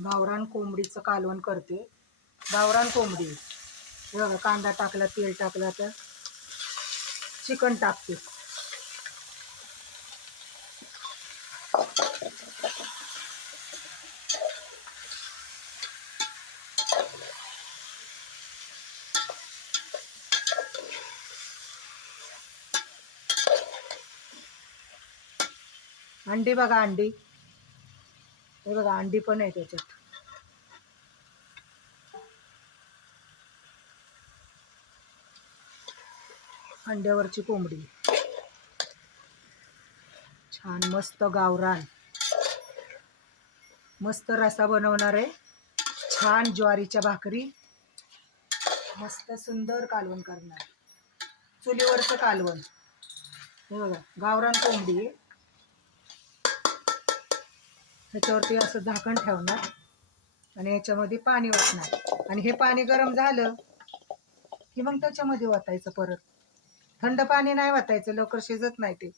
गावरान कोंबडीचं कालवण करते. गावरान कोंबडी. हे बघा, कांदा टाकला, तेल टाकलं, तर चिकन टाकते. अंडी बघा, अंडी. हे बघा, अंडी पण आहे त्याच्यात. अंड्यावरची कोंबडी. छान मस्त गावरान. मस्त रस्सा बनवणार आहे. छान ज्वारीच्या भाकरी. मस्त सुंदर कालवण करणार. चुलीवरचं कालवण. हे बघा, गावरान कोंबडी आहे. ह्याच्यावरती असं झाकण ठेवणार आणि याच्यामध्ये पाणी ओतणार. आणि हे पाणी गरम झालं की मग त्याच्यामध्ये ओतायचं परत. थंड पाणी नाही ओतायचं, लवकर शिजत नाही ते.